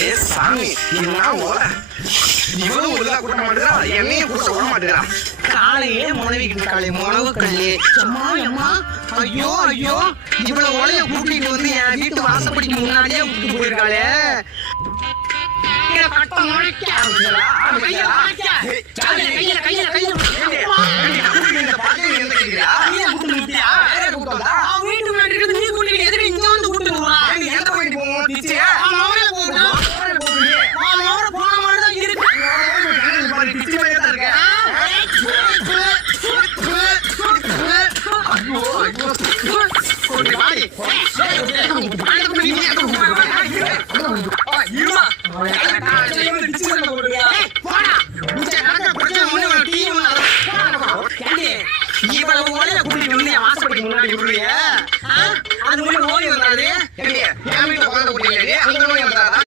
ஏ சாமி என்ன ஓட இவனும் உள்ள கூட்ட மாட்டேங்கிறா என்னையும் கூட்ட விட மாட்டேங்கிறா காலையே முனவிக்கிட்டு காலை முனவு கல்லு அம்மா அம்மா ஐயோ ஐயோ இவ்வளவு உலைய கூட்டிட்டு வந்து என் வீட்டு வாசப்படிக்கு முன்னாடியே விட்டு போயிருக்காளே இருமா